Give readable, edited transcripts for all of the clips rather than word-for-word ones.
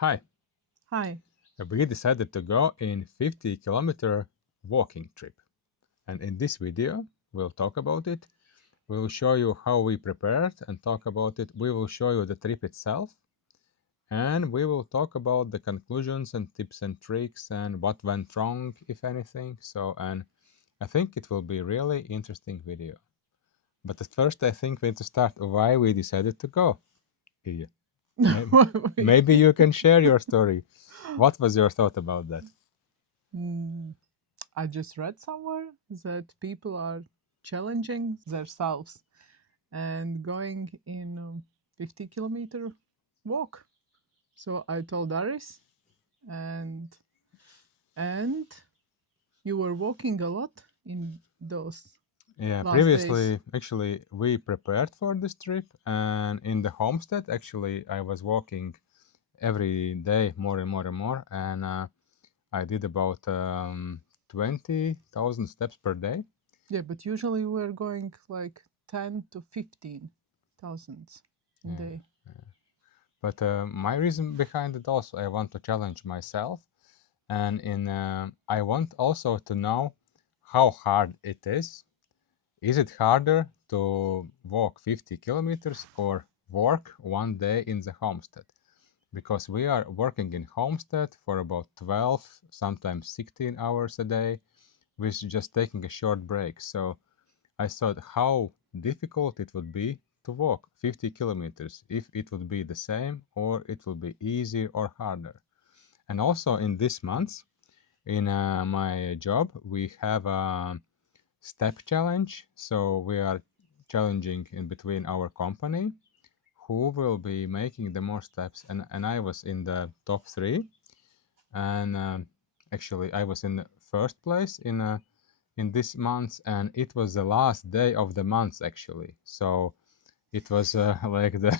Hi, Hi. we decided to go in 50-kilometer walking trip. And in this video, we'll talk about it. We'll show you how we prepared and talk about it. We will show you the trip itself. And we will talk about the conclusions and tips and tricks and what went wrong, if anything. And I think it will be really interesting video. But at first, I think we need to start why we decided to go. Iya. Maybe you can share your story. What was your thought about that? Mm, I just read somewhere that people are challenging themselves and going in 50-kilometer walk. So I told Aris, and and you were walking a lot in those Yeah, last days. previously, actually, we prepared for this trip, and in the homestead, actually, I was walking every day more and more and more, and I did about 20,000 steps per day. Yeah, but usually we're going like 10 to 15,000 in Yeah, day. yeah. But my reason behind it also, I want to challenge myself, and I want also to know how hard it is. Is it harder to walk 50 kilometers or work one day in the homestead? Because we are working in Homestead for about 12, sometimes 16 hours a day, with just taking a short break. So I thought how difficult it would be to walk 50 kilometers, if it would be the same or it would be easier or harder. And also in this month, in my job, we have a step challenge. So we are challenging in between our company who will be making the more steps, and I was in the top three, and actually I was in the first place in this month, and it was the last day of the month actually. So it was like the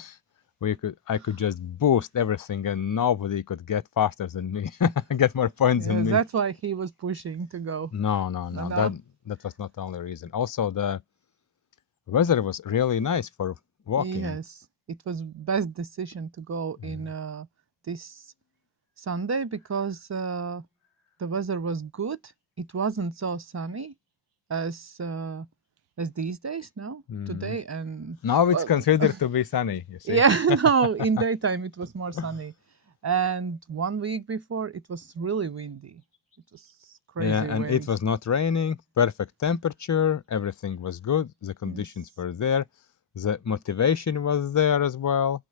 I could just boost everything, and nobody could get faster than me, get more points than Yes, me. that's why he was pushing to go. No, no, No, no. That no. that was not the only reason. Also, the weather was really nice for walking. Yes, it was best decision to go in Yeah. this Sunday because the weather was good. It wasn't so sunny as these days. No, Mm. today and Now it's well, considered to be sunny, you see. yeah, no, in daytime it was more sunny, and 1 week before it was really windy. It was Yeah, crazy and it wind. was not raining, perfect temperature, everything was good, the conditions Yes. were there, the motivation was there as well.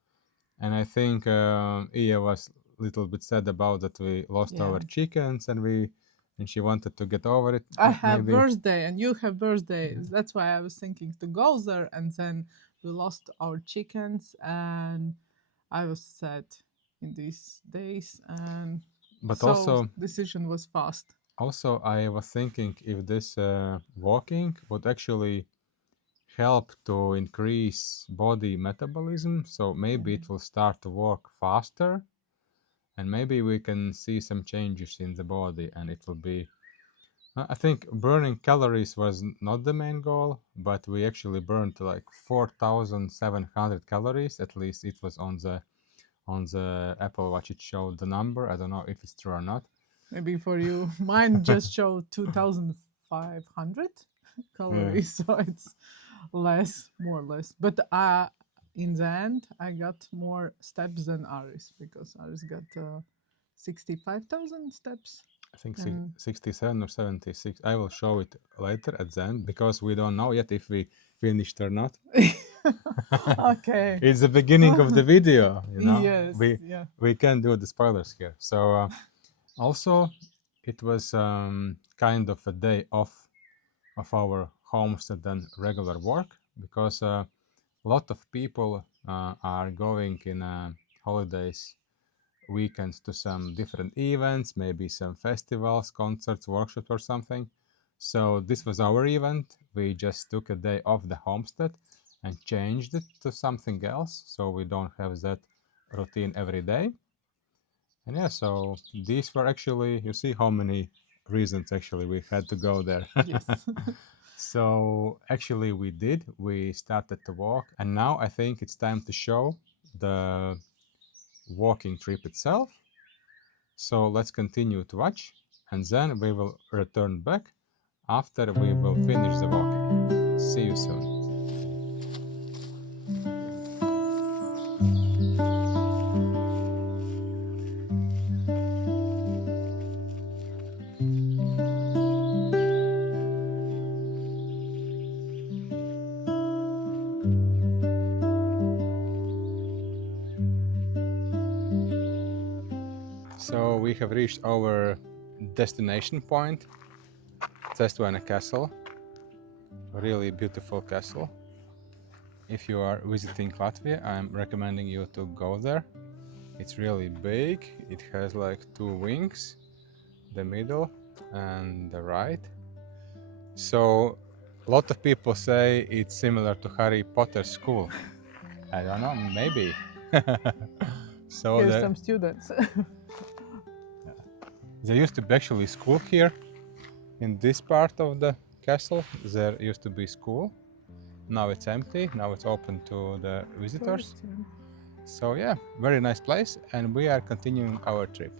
And I think Iya was a little bit sad about that we lost our Yeah. chickens, and she wanted to get over it. I have Maybe. birthday and you have birthday. Yeah. That's why I was thinking to go there, and then we lost our chickens, and I was sad in these days, and But so also, decision was fast. I was thinking if this walking would actually help to increase body metabolism, so maybe Yeah. it will start to work faster, and maybe we can see some changes in the body, and it will be I think burning calories was not the main goal, but we actually burned like 4,700 calories. At least it was on the Apple Watch. It showed the number. I don't know if it's true or not. Maybe for you, mine just showed 2,500 Yeah. calories, so it's less, more or less. But in the end, I got more steps than Aris because Aris got 65,000 steps. I think And 67 or 76. I will show it later at the end because we don't know yet if we finished or not. okay. It's the beginning of the video, you know. Yes, yeah. We can do the spoilers here. So also, it was kind of a day off of our homestead than regular work because a lot of people are going in holidays weekends to some different events, maybe some festivals, concerts, workshops, or something. So this was our event. We just took a day off the homestead and changed it to something else, so we don't have that routine every day. And yeah, so these were actually, you see how many reasons actually we had to go there. Yes. So actually we did. We started to walk, and now I think it's time to show the walking trip itself. So let's continue to watch, and then we will return back after we will finish the walking. See you soon. So we have reached our destination point, Cestvaina Castle. Really beautiful castle. If you are visiting Latvia, I'm recommending you to go there. It's really big. It has like 2 wings, the middle and the right. So a lot of people say it's similar to Harry Potter school. I don't know, maybe. So Here's some students. there used to be actually school here in this part of the castle. There used to be school. Now it's empty. Now it's open to the visitors. So yeah, very nice place, and we are continuing our trip.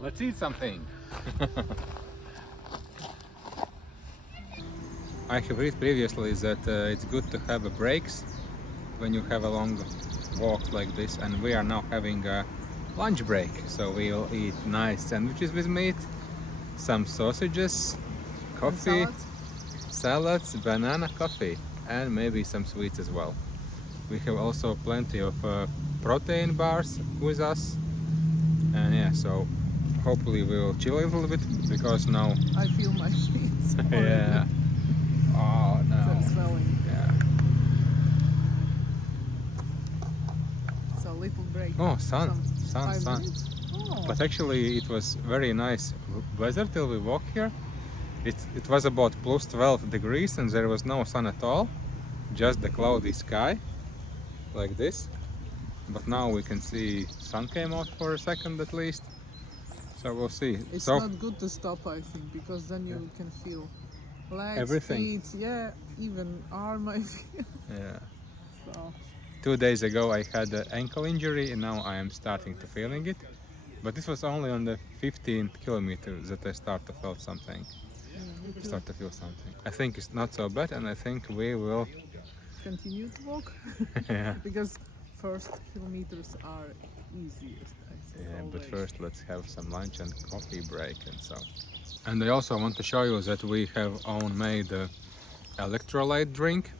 Let's eat something. I have read previously that it's good to have breaks when you have a long walk like this, and we are now having a lunch break. So we will eat nice sandwiches with meat, some sausages, coffee, salads, banana, coffee, and maybe some sweets as well. We have also plenty of protein bars with us, and yeah, so hopefully we will chill a little bit because now I feel my feet. yeah. Oh no. They're swelling. Yeah. So little break. Oh, sun. Minutes? Oh. But actually it was very nice weather till we walked here. It was about plus 12 degrees and there was no sun at all, just the cloudy sky like this. But now we can see sun came out for a second at least, so we'll see. It's so not good to stop, I think, because then you can feel legs, everything. feet, yeah, even arm, I feel. Yeah. So 2 days ago I had an ankle injury and now I am starting to feeling it. But this was only on the 15th kilometer that I start to feel something. Start to feel something. I think it's not so bad, and I think we will continue to walk. yeah. Because first kilometers are easiest, I say. Yeah, always. but first let's have some lunch and coffee break and so. And I also want to show you that we have own made electrolyte drink.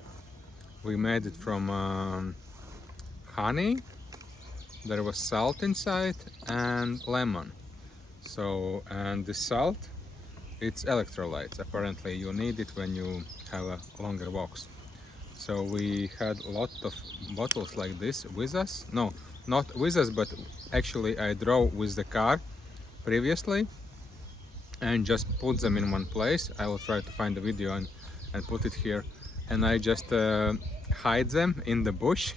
We made it from honey. There was salt inside and lemon. So, and the salt, it's electrolytes. Apparently you need it when you have longer walks. So we had a lot of bottles like this with us. No, not with us, but actually I drove with the car previously and just put them in one place. I will try to find the video and put it here. And I just hide them in the bush.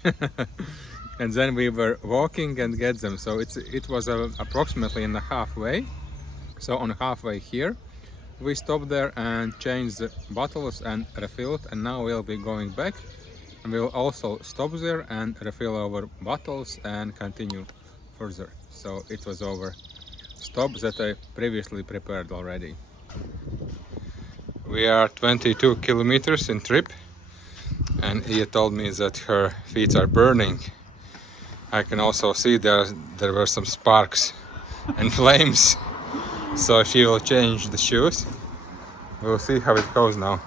And then we were walking and get them. So it was approximately in the halfway. So on halfway here, we stopped there and changed the bottles and refilled, and now we'll be going back and we'll also stop there and refill our bottles and continue further. So it was our stop that I previously prepared already. We are 22 kilometers in trip, and Ia told me that her feet are burning. I can also see there were some sparks and flames. So she will change the shoes. We'll see how it goes now.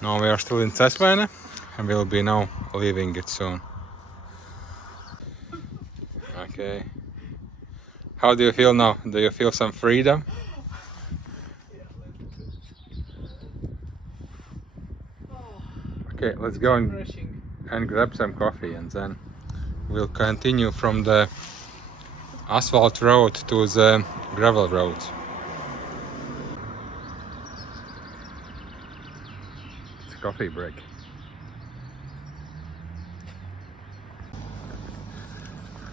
Now we are still in Cestvaina and we'll be now leaving it soon. Okay. How do you feel now? Do you feel some freedom? Okay, let's go and grab some coffee, and then we'll continue from the asphalt road to the gravel road. It's a coffee break.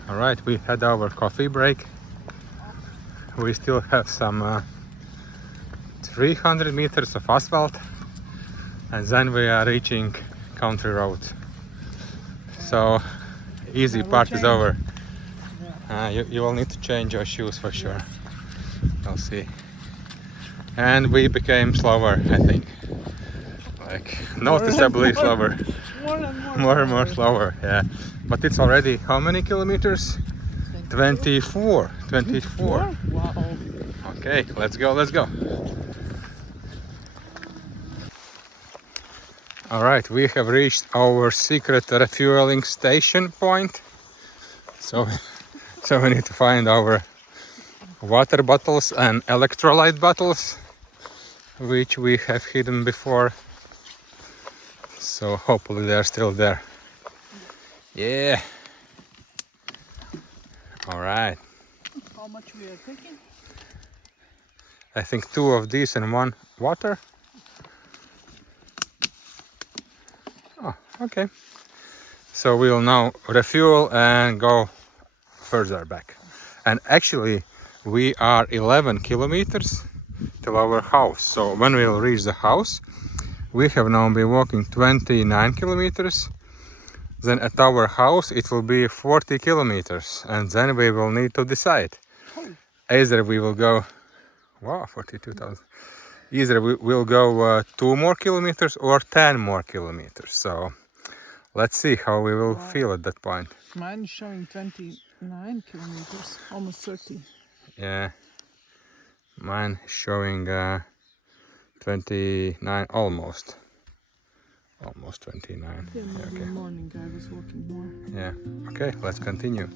All right, we had our coffee break. We still have some 300 meters of asphalt, and then we are reaching country road. So easy part is over. You will need to change your shoes for sure. We'll see. And we became slower, I think. Like noticeably slower. More and more slower, yeah. But it's already how many kilometers? 24. 24. Wow. Okay, let's go, let's go. All right, we have reached our secret refueling station point. So we need to find our water bottles and electrolyte bottles, which we have hidden before. So hopefully they're still there. Yeah. All right. How much we are taking? I think 2 of these and 1 water. Oh, okay. So we'll now refuel and go further back. And actually, we are 11 kilometers till our house. So when we'll reach the house, we have now been walking 29 kilometers. Then at our house, it will be 40 kilometers. And then we will need to decide. Either we will go, wow, 42,000. Either we will go 2 more kilometers or 10 more kilometers. So let's see how we will feel at that point. Mine is showing 29 kilometers, almost 30. Yeah, mine is showing 29, almost 29. Yeah, maybe in the morning I was walking more. Yeah, okay, let's continue.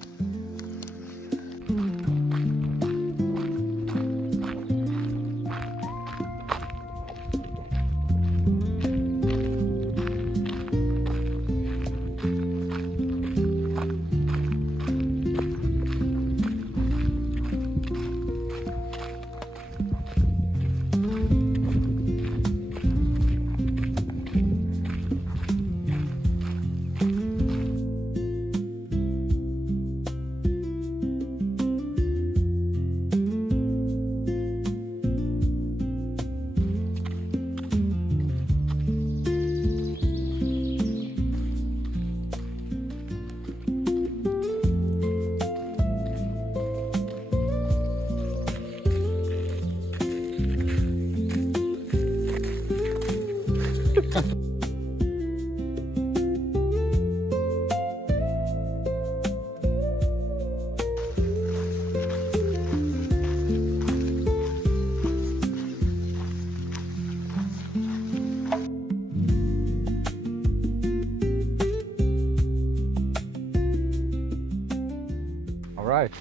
Right,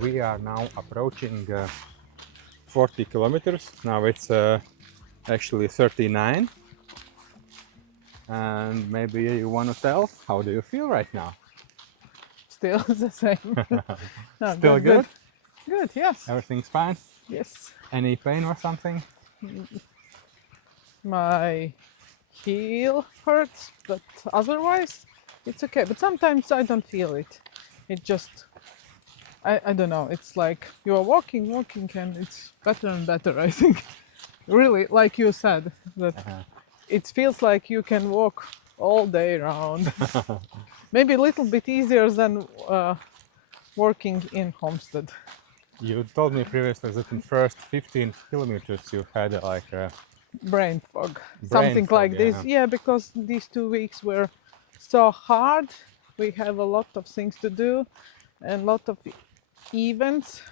we are now approaching 40 kilometers. Now it's actually 39. And maybe you want to tell, how do you feel right now? Still the same. No, Still good? Good, yes. Everything's fine? Yes. Any pain or something? My heel hurts, but otherwise it's okay. But sometimes I don't feel it. It just, I don't know. It's like you are walking, and it's better and better, I think. Really, like you said, that it feels like you can walk all day around. Maybe a little bit easier than working in Homestead. You told me previously that in first 15 kilometers you had like brain fog, something like this. Yeah, because these 2 weeks were so hard. We have a lot of things to do and a lot of events,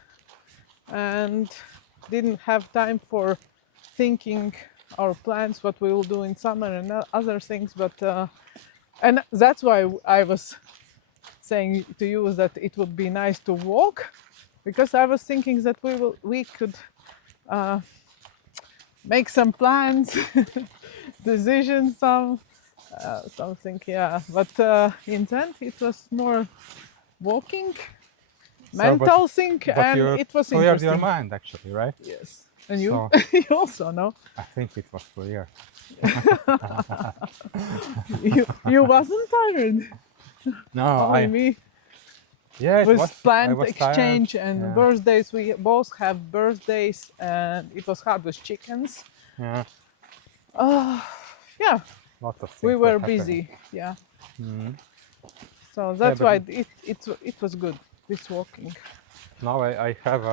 and didn't have time for thinking our plans, what we will do in summer and other things. But and that's why I was saying to you that it would be nice to walk, because I was thinking that we could make some plans, decisions, something, yeah. But in the end, it was more walking, mental thing, and it was cleared interesting. your mind, actually, right? Yes. And you, you also, no? I think it was clear. you wasn't tired. No, Only me. Yeah, it with was. I plant was tired. exchange and Yeah. birthdays. We both have birthdays, and it was hard with chickens. Yeah. Yeah, Lots of we things were were happening. busy. Yeah, Mm. so Yeah, that's but why it was good, this walking. now I have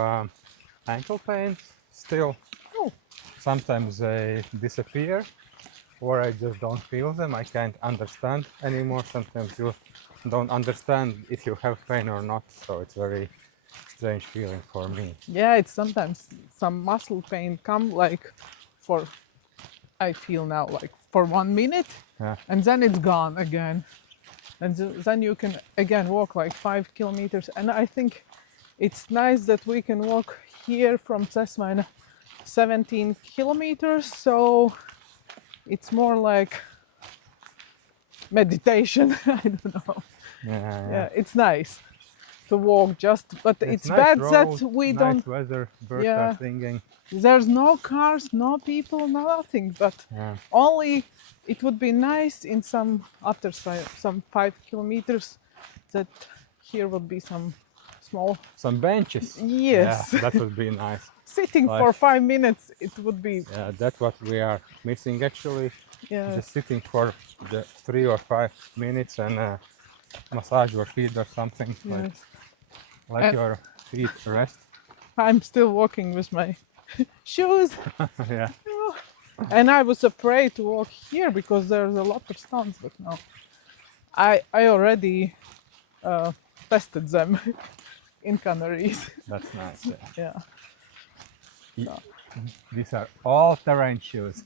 ankle pains still. Oh, Sometimes they disappear, or I just don't feel them. I can't understand anymore. Sometimes you don't understand if you have pain or not. So it's very strange feeling for me. yeah, it's sometimes some muscle pain come like for, I feel now like for 1 minute, Yeah. and then it's gone again, and then you can again walk like 5 kilometers. And I think it's nice that we can walk here from Cesmine 17 kilometers, so it's more like meditation. I don't know. Yeah. Yeah, it's nice to walk just, but It's it's nice bad that road, we nice don't. weather, birds are Yeah, singing. there's no cars, no people, no nothing, but Yeah. only it would be nice in some after some 5 kilometers that here would be some small. Some benches. Yeah, Yes. that would be nice. Sitting Like, for 5 minutes, it would be. yeah, that's what we are missing actually. Yeah. Just sitting for the 3 or 5 minutes and massage your feet or something. Like, Yes. let And your feet rest. I'm still walking with my shoes. Yeah. And I was afraid to walk here because there's a lot of stones, but no. I already tested them in Canaries. That's nice. Yeah. Yeah. Ye- These are all terrain shoes.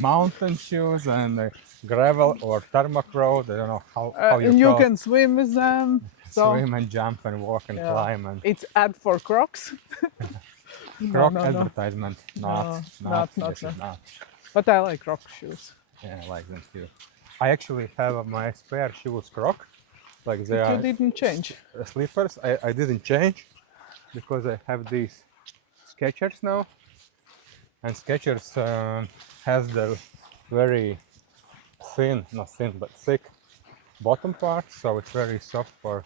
Mountain shoes and gravel or tarmac road. I don't know how you And you call it. can swim with them. So Swim and jump and walk and yeah, climb and it's ad for Crocs. No, Croc no, no, advertisement. no, Not. not. This is not. But I like Croc shoes. Yeah, I like them too. I actually have my spare shoes Croc. Like they But you are didn't change. slippers. I didn't change because I have these Skechers now, and Skechers has the very thin, not thin, but thick bottom part, so it's very soft for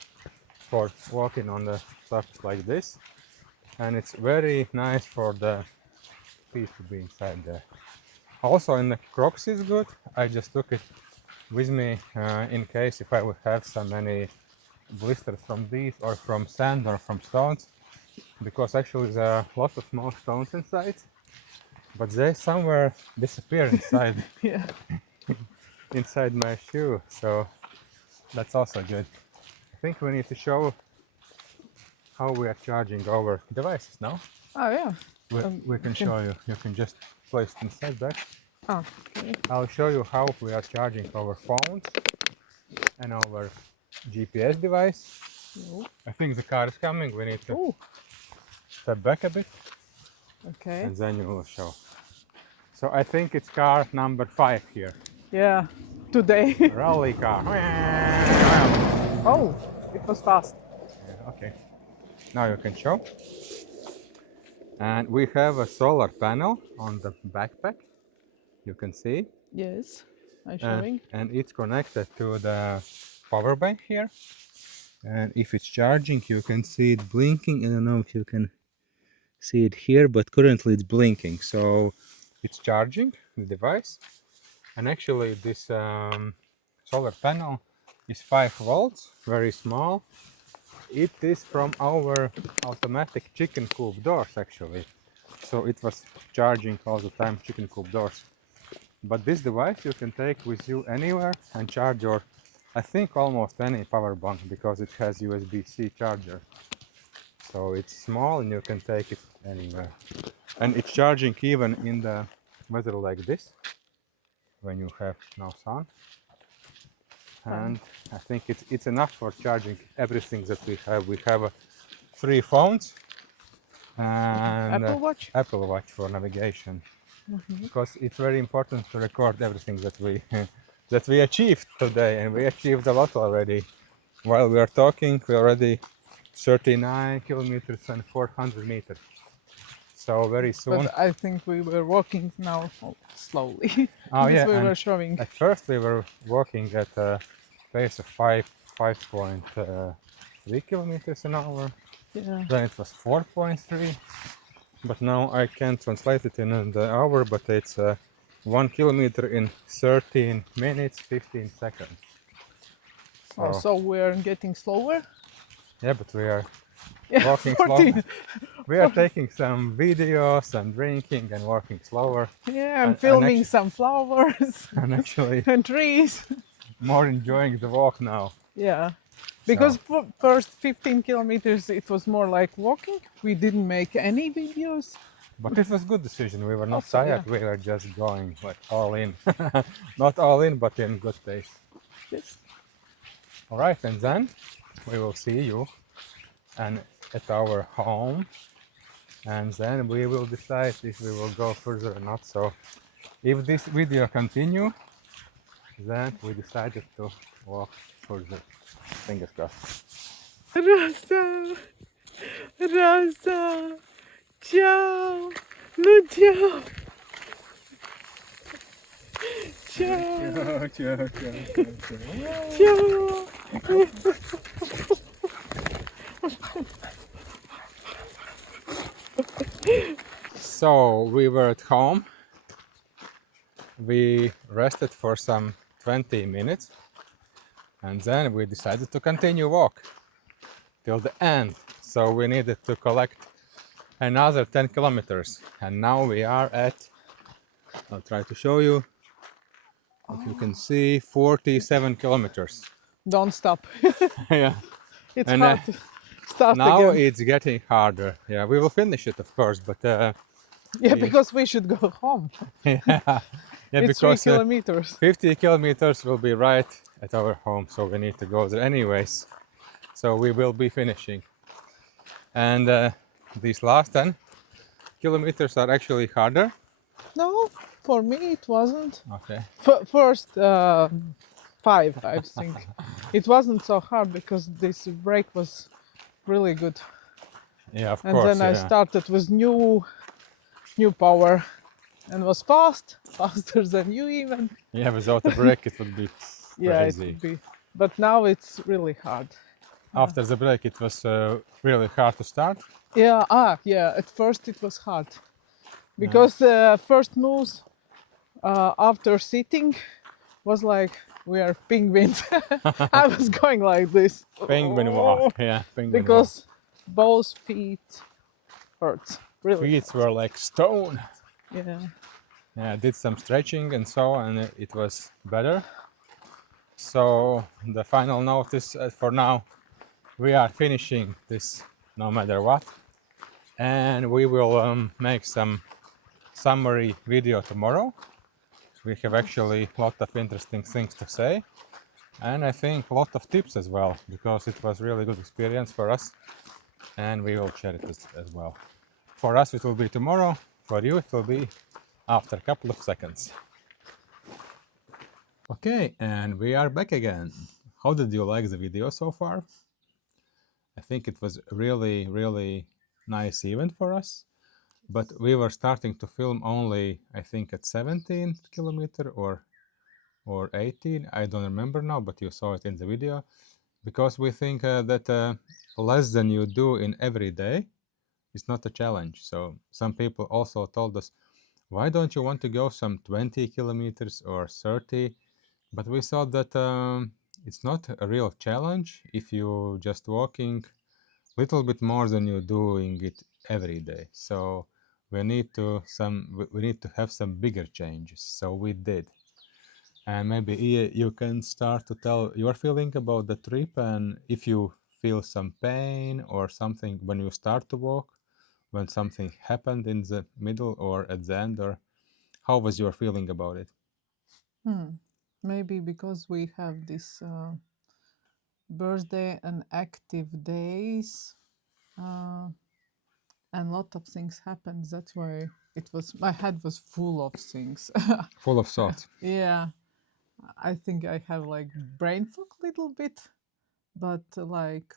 walking on the surface like this, and it's very nice for the feet to be inside there. Also, in the Crocs is good. I just took it with me in case if I would have some any blisters from these or from sand or from stones, because actually there are lots of small stones inside, but they somewhere disappear inside Yeah. inside my shoe, so that's also good. I think we need to show how we are charging our devices now. Oh yeah. We can show you. You can just place it inside back. Oh, okay. I'll show you how we are charging our phones and our GPS device. Oh. I think the car is coming. We need to Ooh, step back a bit okay. and then you will show. So I think it's car number 5 here. Yeah. Today. Rally car. Oh, it was fast. Yeah, okay. Now you can show. And we have a solar panel on the backpack. You can see. Yes. I'm showing. And it's connected to the power bank here. And if it's charging, you can see it blinking. I don't know if you can see it here, but currently it's blinking. So it's charging the device. And actually this solar panel is 5 volts, very small. It is from our automatic chicken coop doors actually. So it was charging all the time chicken coop doors. But this device you can take with you anywhere and charge your, I think, almost any power bank because it has USB-C charger. So it's small and you can take it anywhere. And it's charging even in the weather like this, when you have no sun. And I think it's enough for charging everything that we have. We have 3 phones and Apple Watch for navigation. Because it's very important to record everything that we that we achieved today, and we achieved a lot already. While we are talking, we already 39 kilometers and 400 meters. So very soon. But I think we were walking now slowly. Oh yeah, we were showing. At first we were walking at a pace of 5.5 3 kilometers an hour. Yeah. Then it was 4.3. But now I can translate it in the hour, but it's 1 kilometer in 13 minutes, 15 seconds. So, Oh, so we're getting slower? yeah, but we are Yeah, walking slow. 14. We are taking some videos and drinking and walking slower. Yeah, I'm And filming actually, some flowers and actually and trees. more enjoying the walk now. Yeah, So, because first 15 kilometers it was more like walking. We didn't make any videos. but it was good decision. We were not Also, tired. yeah. We were just going like all in. Not all in, but in good pace. Yes. All right, and then we will see you and at our home, and then we will decide if we will go further or not. So if this video continue, then we decided to walk further. Fingers crossed. Rosa, Rosa, ciao, no ciao, ciao, Ciao, ciao, ciao, ciao. So we were at home. We rested for some 20 minutes, and then we decided to continue walk till the end. So we needed to collect another 10 kilometers, and now we are at, I'll try to show you, if you can see, 47 kilometers. Don't stop. Yeah, It's and hard to start now again. it's getting harder. Yeah, we will finish it, of course, but Yeah, because we should go home. yeah, yeah, It's 3 because kilometers. 50 kilometers will be right at our home, so we need to go there anyways. So we will be finishing, and these last 10 kilometers are actually harder. No, for me it wasn't. Okay. First 5, I think. It wasn't so hard because this break was really good. Yeah, of And course. then I Yeah. started with new power and was faster than you even. Yeah, without a break, it would be Yeah, it crazy. would be. But now it's really hard. After the break, it was really hard to start. Yeah, yeah, at first it was hard. Because the first moves after sitting was like we are penguins. I was going like this. Penguin walk. Yeah, penguin walk. Because both feet hurts. Really. Feet were like stone. Yeah. Yeah, I did some stretching and so, and it was better. So the final note is for now, we are finishing this no matter what, and we will make some summary video tomorrow. We have actually a lot of interesting things to say, and I think a lot of tips as well, because it was really good experience for us, and we will share it as well. For us it will be tomorrow, for you it will be after a couple of seconds. Okay, and we are back again. How did you like the video so far? I think it was really nice event for us, but we were starting to film only, I think, at 17 kilometer or 18. I don't remember now, but you saw it in the video, because we think that less than you do in every day is not a challenge. So some people also told us, why don't you want to go some 20 kilometers or 30? But we thought that it's not a real challenge if you just walking little bit more than you're doing it every day. So we need to have some bigger changes. So we did. And maybe you can start to tell your feeling about the trip, and if you feel some pain or something when you start to walk, when something happened in the middle or at the end, or how was your feeling about it? Maybe because we have this birthday and active days and lot of things happened. That's why it was my head was full of things. Full of thoughts. Yeah, I think I have like brain fog a little bit, but like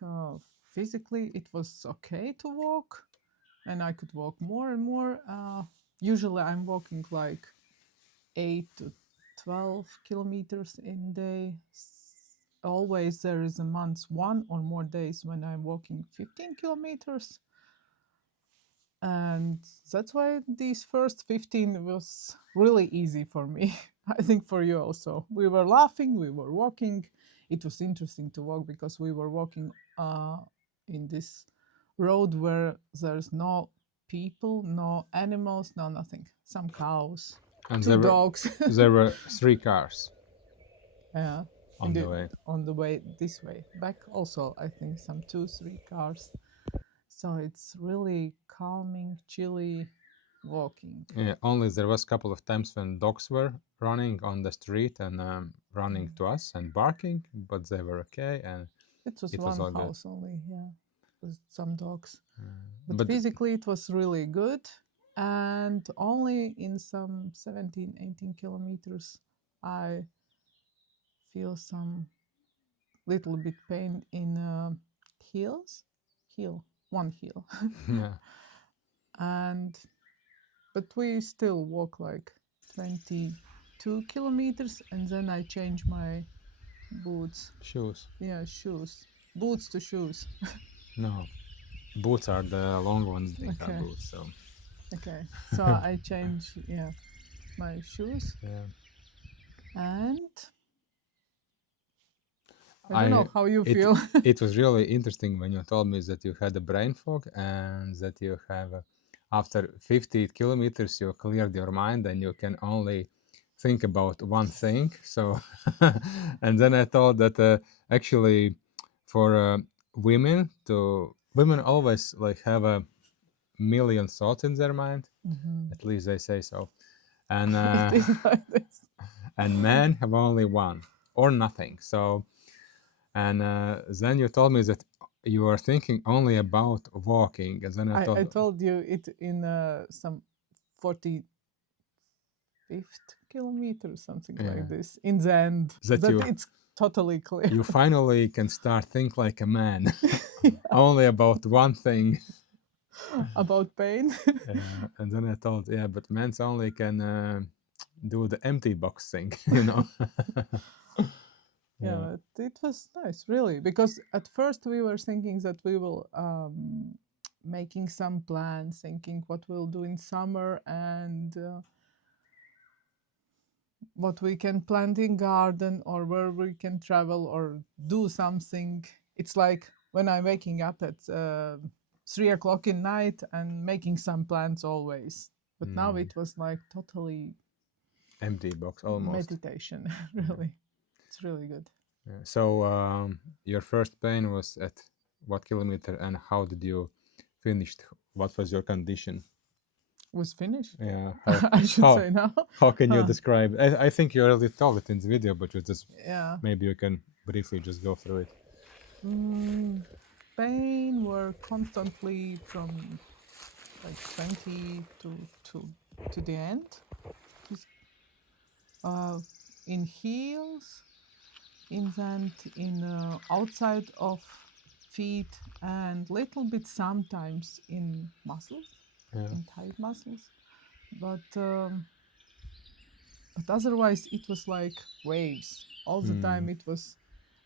physically it was okay to walk, and I could walk more and more. Usually I'm walking like 8 to 12 kilometers in day. always there is a month, 1 or more days when I'm walking 15 kilometers. And that's why these first 15 was really easy for me. I think for you also. We were laughing, we were walking. It was interesting to walk because we were walking in this road where there's no people, no animals, no nothing. Some cows, And 2 dogs. there were 3 cars Yeah, on the way. on the way this way. Back also, I think some 2, 3 cars. So it's really calming, chilly walking. Yeah, only there was a couple of times when dogs were running on the street and running to us and barking, but they were okay, and it was it one was all house good. only, yeah, with some dogs. But Physically it was really good, and only in some 17, 18 kilometers I feel some little bit pain in one heel. yeah, And but we still walk like 22 kilometers, and then I change my boots. shoes. Yeah, shoes. Boots to shoes. No, boots are the long ones. They are Okay. boots. So Okay. So I change, yeah, my shoes, yeah, and I don't know how you feel. it was really interesting when you told me that you had a brain fog and that you have after 50 kilometers you cleared your mind and you can only think about one thing. So and then I thought that actually for women always like have a million thoughts in their mind. At least they say so. And It is like this. and men have only one or nothing. So and then you told me that you are thinking only about walking, and then I told you it in some 45th kilometer, something like this. In the end, that it's totally clear. You finally can start think like a man, only about one thing. About pain. And then I thought, yeah, but men only can do the empty box thing, you know. Yeah, it was nice, really, because at first we were thinking that we will making some plans, thinking what we'll do in summer and what we can plant in garden or where we can travel or do something. It's like when I'm waking up at 3 o'clock in night and making some plans always. But now it was like totally empty box almost. Meditation, really. It's really good. So your first pain was at what kilometer, and how did you finish? What was your condition? Was finished? Yeah. I should say now. How can you describe? I think you already told it in the video, but you just maybe you can briefly just go through it. Pain were constantly from like 20 to the end. In heels, in outside of feet, and little bit sometimes in muscles, in tight muscles, but otherwise it was like waves all the time. It was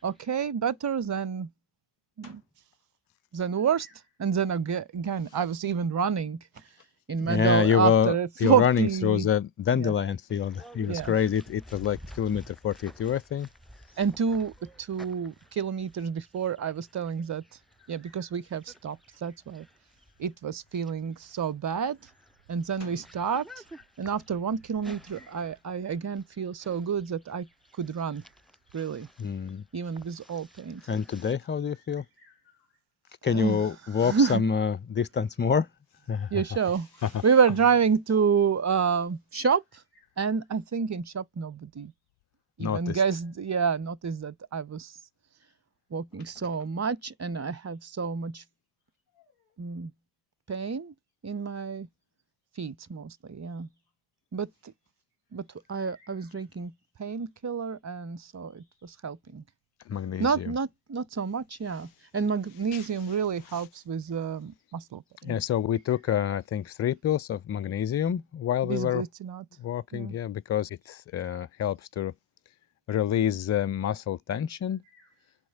okay, better than worst, and then again I was even running in middle you after were running through the dandelion field. It was crazy. It was like kilometer 42, I think. And 2 kilometers before I was telling that, because we have stopped, that's why it was feeling so bad. And then we start, and after 1 kilometer I again feel so good that I could run, really, even with all pain. And today, how do you feel? Can you walk some distance more? You show. We were driving to shop, and I think in shop nobody even noticed that I was walking so much and I have so much pain in my feet mostly, but I was drinking painkiller, and so it was helping. Magnesium. Not so much, and magnesium really helps with muscle pain. Yeah, so we took I think 3 pills of magnesium while we were walking, because it helps to release muscle tension,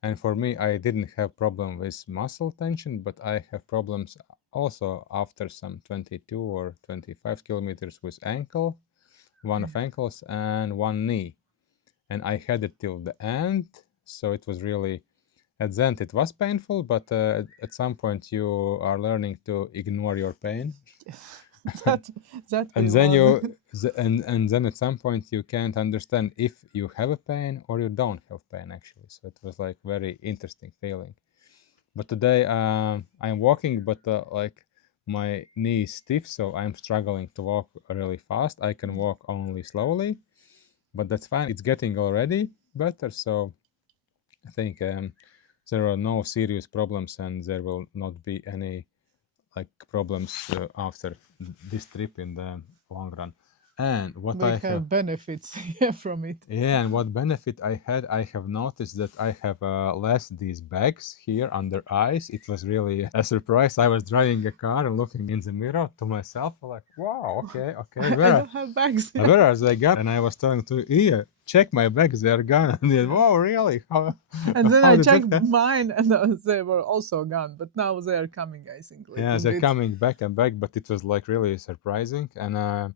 And for me, I didn't have problem with muscle tension, but I have problems also after some 22 or 25 kilometers with one of ankles and one knee. And I had it till the end, so it was really, at the end it was painful, but at some point you are learning to ignore your pain. that And we then was. and then at some point you can't understand if you have a pain or you don't have pain actually. So it was like very interesting feeling. But today I'm walking, but like my knee is stiff, so I'm struggling to walk really fast. I can walk only slowly, but that's fine. It's getting already better, so I think there are no serious problems, and there will not be any like problems after this trip in the long run. And what We I have, have benefits from it. yeah, and what benefit I had, I have noticed that I have less these bags here under eyes. It was really a surprise. I was driving a car and looking in the mirror to myself, like, wow, okay, I don't have bags. where are they gone? And I was telling to Iya, check my bags, they are gone. And then, whoa, really? How? And then How I did that checked happen? mine, and they were also gone. But now they are coming, I think, Yeah, little they're bit. coming back and back, but it was like really surprising. And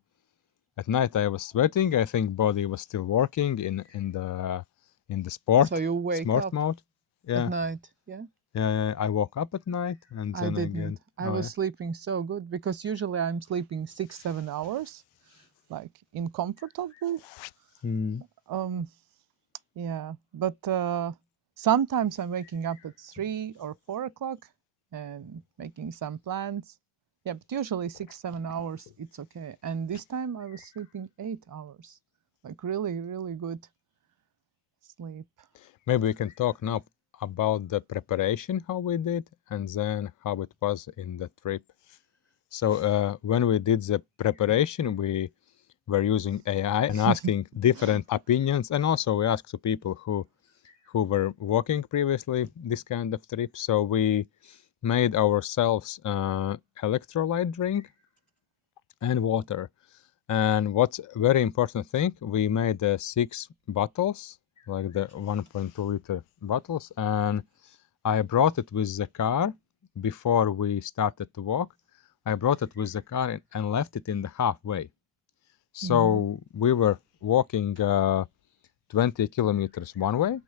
at night I was sweating. I think body was still working in the So you wake sport up mode. at Yeah, night, yeah? yeah. I woke up at night and I then again. didn't. I Oh was yeah. sleeping so good because usually I'm sleeping 6-7 hours, like in comfortable. Hmm. Um, yeah, but sometimes I'm waking up at 3 or 4 o'clock and making some plans. Yeah, but usually 6-7 hours it's okay. And this time I was sleeping 8 hours, like really, really good sleep. Maybe we can talk now about the preparation, how we did, and then how it was in the trip. So when we did the preparation, we were using AI and asking different opinions, and also we asked to people who were walking previously this kind of trip. So we made ourselves electrolyte drink and water. And what's very important thing, we made 6 bottles, like the 1.2 liter bottles, and I brought it with the car before we started to walk. I brought it with the car and left it in the halfway. So we were walking 20 kilometers one way,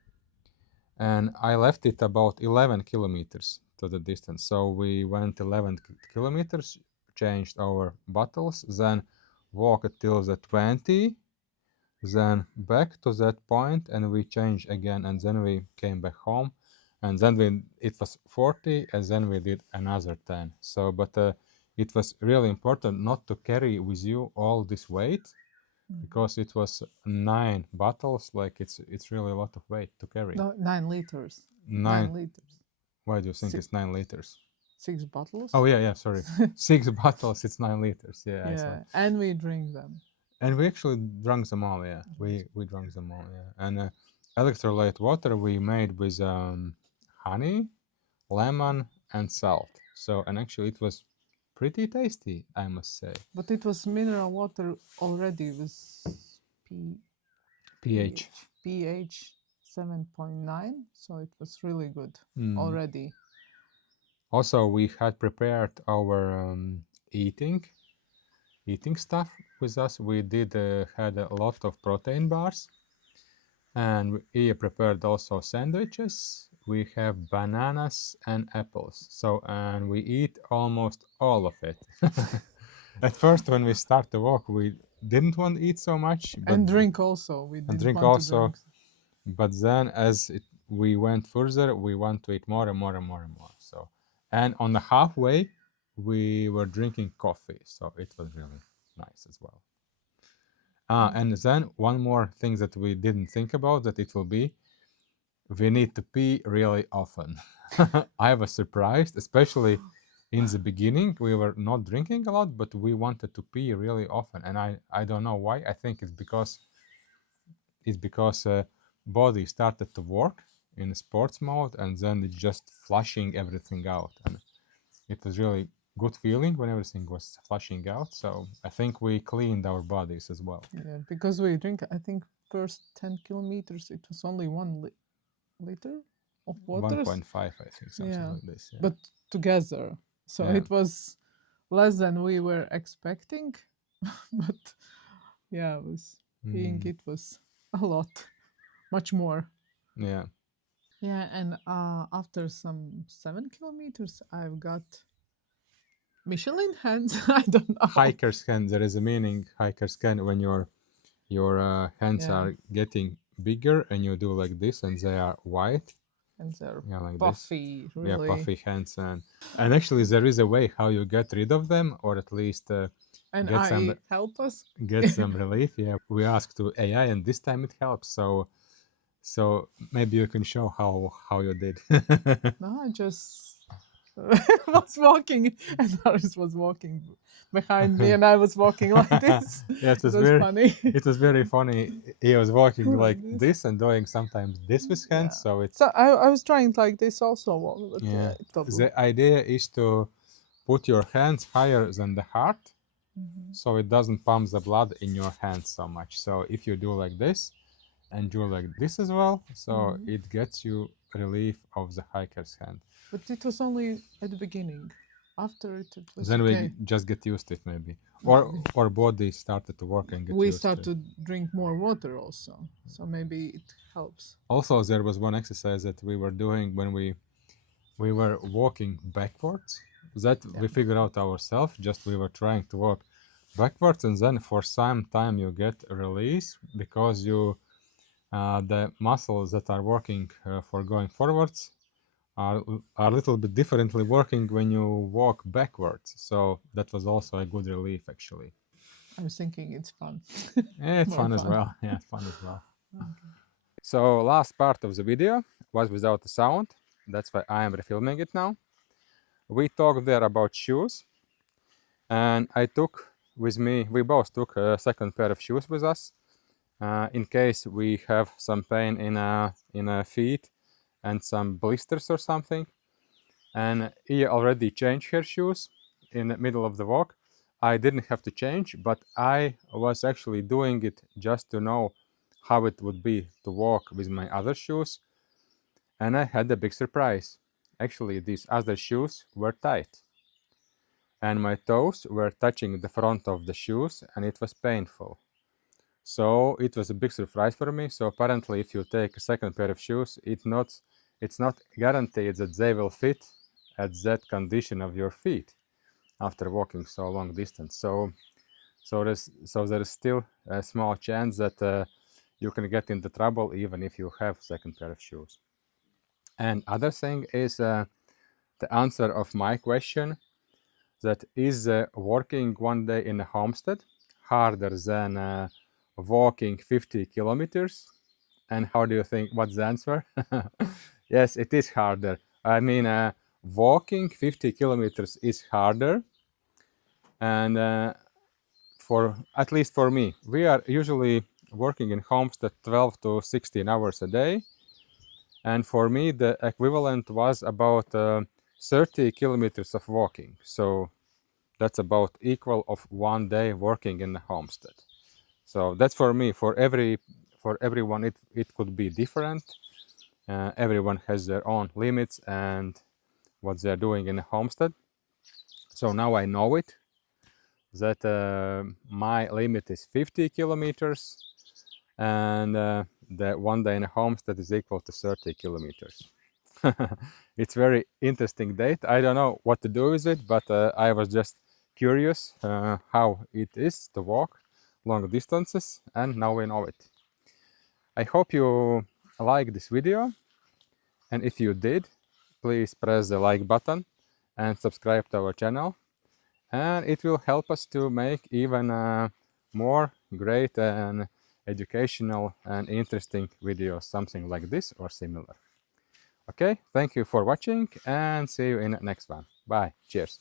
and I left it about 11 kilometers to the distance. So we went 11 kilometers, changed our bottles, then walked till the 20, then back to that point, and we changed again, and then we came back home, and then it was 40, and then we did another 10. So, but it was really important not to carry with you all this weight because it was 9 bottles. Like it's really a lot of weight to carry. No, 9 liters. Nine. 9 liters. Why do you think it's 9 liters? 6 bottles. Oh yeah, sorry. 6 bottles. It's 9 liters. Yeah, I saw. Yeah, and we drink them. And we actually drank them all. Yeah, we drank them all. Yeah, and electrolyte water we made with honey, lemon, and salt. So and actually it was pretty tasty, I must say. But it was mineral water already with pH. pH 7.9, so it was really good already. Also, we had prepared our eating stuff with us. We did had a lot of protein bars, and we prepared also sandwiches. We have bananas and apples. So and we eat almost all of it. At first, when we start to walk, we didn't want to eat so much, but And drink also. We and didn't drink want to also. drink. But then, as we went further, we want to eat more and more and more and more. So, and on the halfway, we were drinking coffee. So it was really nice as well. And then one more thing that we didn't think about that it will be, we need to pee really often. I was surprised, especially in the beginning. We were not drinking a lot, but we wanted to pee really often, and I don't know why. I think it's because body started to work in sports mode, and then it's just flushing everything out, and it was really good feeling when everything was flushing out. So I think we cleaned our bodies as well. Yeah, because we drink, I think first 10 kilometers it was only 1 liter of water. 1.5, I think, something like this. Yeah. But together. So it was less than we were expecting. But yeah, I was thinking it was a lot, much more. Yeah. Yeah, and after some 7 kilometers, I've got Michelin hands. I don't know. Hiker's hand. There is a meaning. Hiker's hand when your hands are getting bigger and you do like this and they are white. And they're like puffy, this. really. Yeah, puffy hands. And actually there is a way how you get rid of them, or at least and get some help us. Get some relief. Yeah, we asked to AI and this time it helps. So maybe you can show how you did. No, I just was walking, and Aris was walking behind me, and I was walking like this. Yeah, it was funny. It was very funny. He was walking like this and doing sometimes this with hands. So it's So I was trying like this also. But, yeah. The idea is to put your hands higher than the heart, so it doesn't pump the blood in your hands so much. So if you do like this and do like this as well, so it gets you relief of the hiker's hand. But it was only at the beginning. After it was then okay. we just get used to it, maybe. Or our body started to work and get we used start to to drink more water also, so maybe it helps. Also, there was one exercise that we were doing when we were walking backwards that we figured out ourselves. Just we were trying to walk backwards, and then for some time you get a release because you the muscles that are working for going forwards are a little bit differently working when you walk backwards. So that was also a good relief, actually. I was thinking it's fun. Yeah, it's fun as well. Yeah, it's fun as well. Okay. So last part of the video was without the sound. That's why I am refilming it now. We talked there about shoes, and I took with me, we both took a second pair of shoes with us in case we have some pain in a feet and some blisters or something. And Ia already changed her shoes in the middle of the walk. I didn't have to change, but I was actually doing it just to know how it would be to walk with my other shoes. And I had a big surprise. Actually, these other shoes were tight. And my toes were touching the front of the shoes, and it was painful. So it was a big surprise for me. So apparently, if you take a second pair of shoes, it's not guaranteed that they will fit at that condition of your feet after walking so long distance. So there is still a small chance that you can get into trouble even if you have second pair of shoes. And other thing is the answer of my question, that is working one day in a homestead harder than walking 50 kilometers? And how do you think, what's the answer? Yes, it is harder. I mean, walking 50 kilometers is harder. And for, at least for me, we are usually working in Homestead 12 to 16 hours a day. And for me, the equivalent was about 30 kilometers of walking. So that's about equal of one day working in the homestead. So that's for me. For everyone, it could be different. Everyone has their own limits and what they're doing in the homestead. So now I know it, that my limit is 50 kilometers, and the one day in a homestead is equal to 30 kilometers. It's very interesting date. I don't know what to do with it, but I was just curious how it is to walk long distances, and now we know it. I hope you like this video, and if you did, please press the like button and subscribe to our channel, and it will help us to make even more great and educational and interesting videos, something like this or similar. Okay, thank you for watching, and see you in the next one. Bye. Cheers.